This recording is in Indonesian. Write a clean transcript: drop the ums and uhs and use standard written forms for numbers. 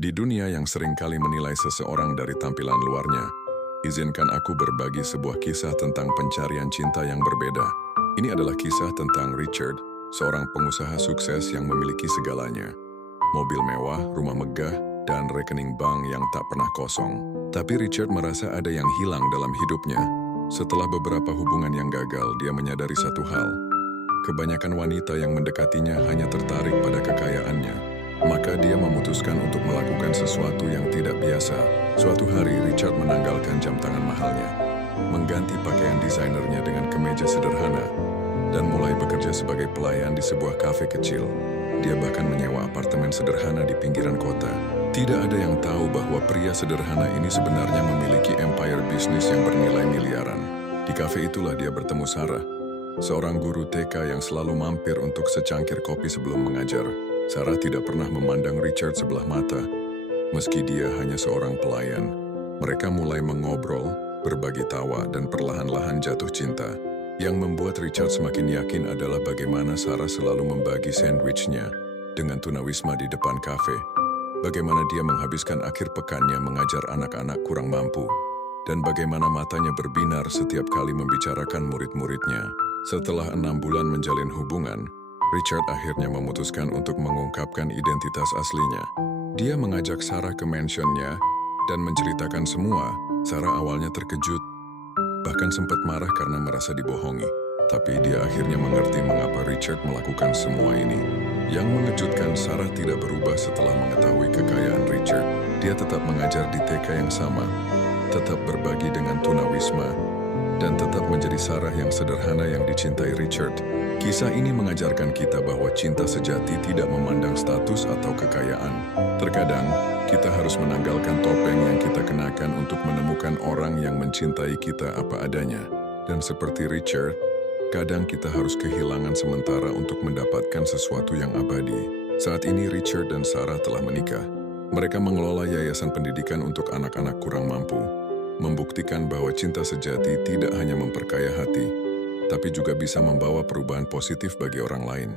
Di dunia yang seringkali menilai seseorang dari tampilan luarnya, izinkan aku berbagi sebuah kisah tentang pencarian cinta yang berbeda. Ini adalah kisah tentang Richard, seorang pengusaha sukses yang memiliki segalanya. Mobil mewah, rumah megah, dan rekening bank yang tak pernah kosong. Tapi Richard merasa ada yang hilang dalam hidupnya. Setelah beberapa hubungan yang gagal, dia menyadari satu hal. Kebanyakan wanita yang mendekatinya hanya tertarik pada kekayaannya. Maka dia memutuskan untuk melakukan sesuatu yang tidak biasa. Suatu hari, Richard menanggalkan jam tangan mahalnya, mengganti pakaian desainernya dengan kemeja sederhana, dan mulai bekerja sebagai pelayan di sebuah kafe kecil. Dia bahkan menyewa apartemen sederhana di pinggiran kota. Tidak ada yang tahu bahwa pria sederhana ini sebenarnya memiliki empire bisnis yang bernilai miliaran. Di kafe itulah dia bertemu Sarah, seorang guru TK yang selalu mampir untuk secangkir kopi sebelum mengajar. Sarah tidak pernah memandang Richard sebelah mata, meski dia hanya seorang pelayan. Mereka mulai mengobrol, berbagi tawa, dan perlahan-lahan jatuh cinta. Yang membuat Richard semakin yakin adalah bagaimana Sarah selalu membagi sandwichnya dengan tunawisma di depan kafe. Bagaimana dia menghabiskan akhir pekannya mengajar anak-anak kurang mampu, dan bagaimana matanya berbinar setiap kali membicarakan murid-muridnya. Setelah 6 bulan menjalin hubungan, Richard akhirnya memutuskan untuk mengungkapkan identitas aslinya. Dia mengajak Sarah ke mansionnya dan menceritakan semua. Sarah awalnya terkejut, bahkan sempat marah karena merasa dibohongi. Tapi dia akhirnya mengerti mengapa Richard melakukan semua ini. Yang mengejutkan, Sarah tidak berubah setelah mengetahui kekayaan Richard. Dia tetap mengajar di TK yang sama, tetap berbagi dengan tunawisma, dan tetap menjadi Sarah yang sederhana yang dicintai Richard. Kisah ini mengajarkan kita bahwa cinta sejati tidak memandang status atau kekayaan. Terkadang, kita harus menanggalkan topeng yang kita kenakan untuk menemukan orang yang mencintai kita apa adanya. Dan seperti Richard, kadang kita harus kehilangan sementara untuk mendapatkan sesuatu yang abadi. Saat ini Richard dan Sarah telah menikah. Mereka mengelola yayasan pendidikan untuk anak-anak kurang mampu, membuktikan bahwa cinta sejati tidak hanya memperkaya hati, tapi juga bisa membawa perubahan positif bagi orang lain.